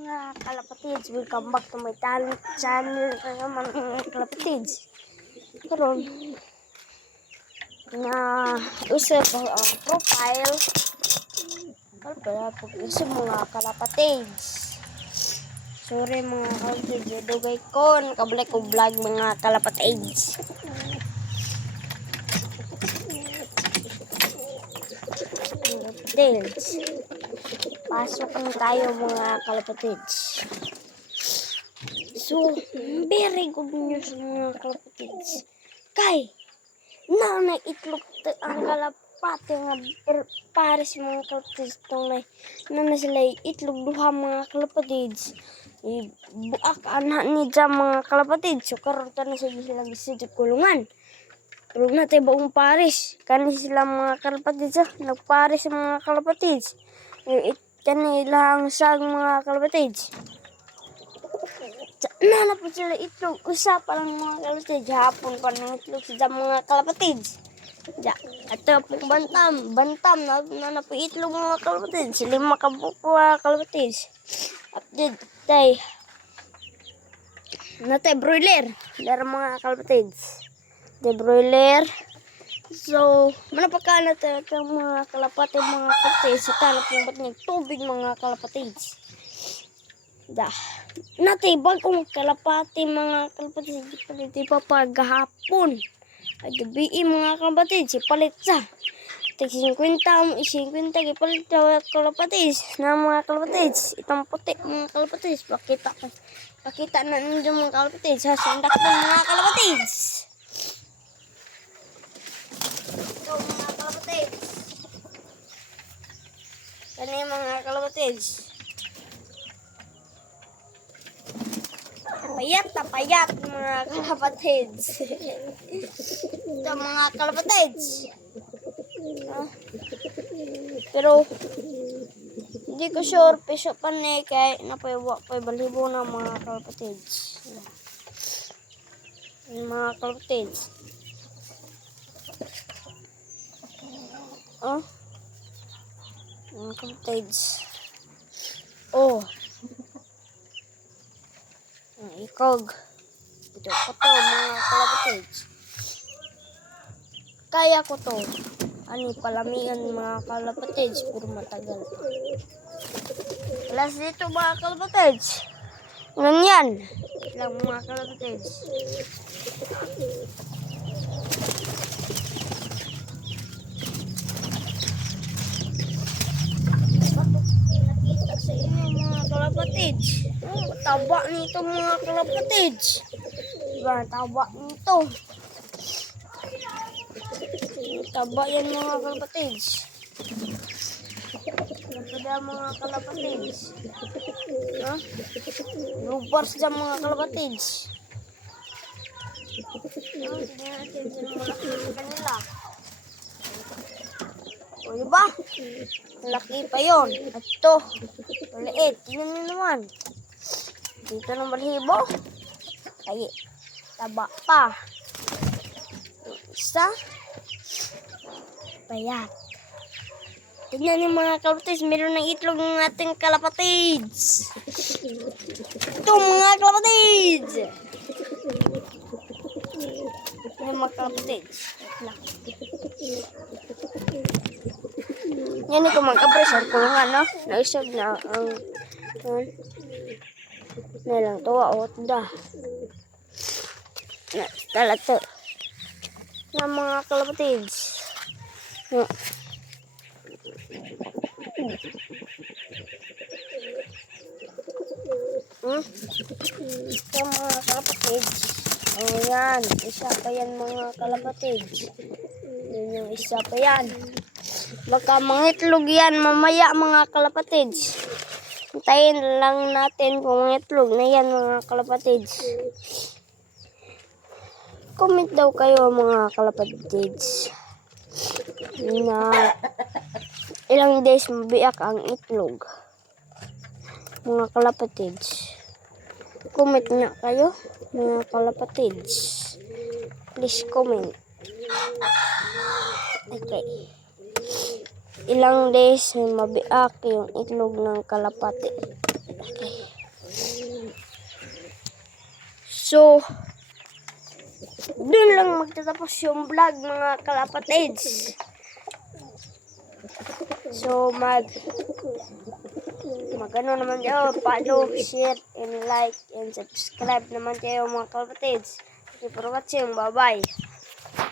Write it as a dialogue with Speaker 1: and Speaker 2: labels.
Speaker 1: mga kalapatids, welcome back to my channel, channel mga kalapatids. Karon na usap ang ang profile pala po sa mga kalapatids. Sorry mga kalapatids, dugay ko, nakabalik ko vlog mga kalapatids. Kalapatids. Pasok na tayo mga kalapatids. So, very good news mga kalapatids. Kay, na na itlog ta- ang kalapati nga pares mga kalapatids tong na na na sila itlog duha mga kalapatids. Buak anak ni dyan mga kalapatids. So, karoon ta na sila sila sa kulungan. Tulog na tayo buong Paris. Kani sila mga kalapatids ah. Nagparis ang mga kalapatids. Yung kanila ang sang mga kalapatids. Sa- Nana po sila itlog. Usa pa lang mga kalapatids. Hapon pa ng itlog sa mga kalapatids. Ja, ato po bantam. Bantam na, na, na po itlog mga kalapatids. Lima ka po po mga kalapatids. Update tay. Natay broiler. Laro mga kalapatids de broiler. So, manapaka na ng mga kalapati, mga kapatid. Sa tanap yung ba't ng tubig, mga kalapatids. Da. Natay, bagong kalapati, mga kalapatids. Di pa di pa paghahapon. Ay, gabi, mga kalapatids. Ipalit sa. Tig 50, 50, ipalit sa mga kalapatids. Na mga kalapatids. Itong puti, mga kalapatids. Pakita, pakita na ninyo mga kalapatids. Sasundak ng mga kalapatids. Ito mga kalapatids. Kani mga kalapatids. Payat na payat mga kalapatids. Ito mga kalapatids. Ah. Pero hindi ko sure piso pa ni kay napaywa pa balibo na mga kalapatids. Mga kalapatids. Oh. Mga kapatids. Oh. Ang ikog. Ito ko to, mga kalapatids. Kaya ko to. Ani, palamigan mga kalapatids, pero matagal. Alas dito mga kalapatids. Ganyan. Lang mga kalapatids. Pinakita sa inyo mga kalapatids. Oh, taba nito mga kalapatids. Diba, taba nito. Taba yan mga kalapatids. Napada mga kalapatids. Ha? Lubars dyan mga kalapatids. Oh, tingnan natin sa malaki sa kanila. O, diba? Laki pa yon. At ito, maliit. Tingnan nyo naman. Dito ng balhibo. Ay, taba pa. Isa, payat. Tingnan niyo mga kalapatids, meron ng itlog ng ating kalapatids. Ito mga kalapatids. Yan mga kalapatids. Yan ito mga kapresyon kung ano, naisog na ang um, na lang tuwa o da. Na, talato. Na mga kalapatids. Na, Hmm? Ito mga kalapatids. Ayan, isa pa yan mga kalapatids. Yan yung isa pa yan. Baka mga itlog yan mamaya mga kalapatids. Hintayin lang natin kung itlog na yan mga kalapatids. Comment daw kayo mga kalapatids. Na ilang days mabiyak ang itlog. Mga kalapatids. Comment nga kayo mga kalapatids. Please comment. Okay. Ilang days ay mabiak yung itlog ng kalapati. So, dun lang magtatapos yung vlog mga kalapatids. So, mag mag ano naman kayo, follow, share, and like, and subscribe naman kayo mga kalapatids. Thank you for watching. Bye-bye.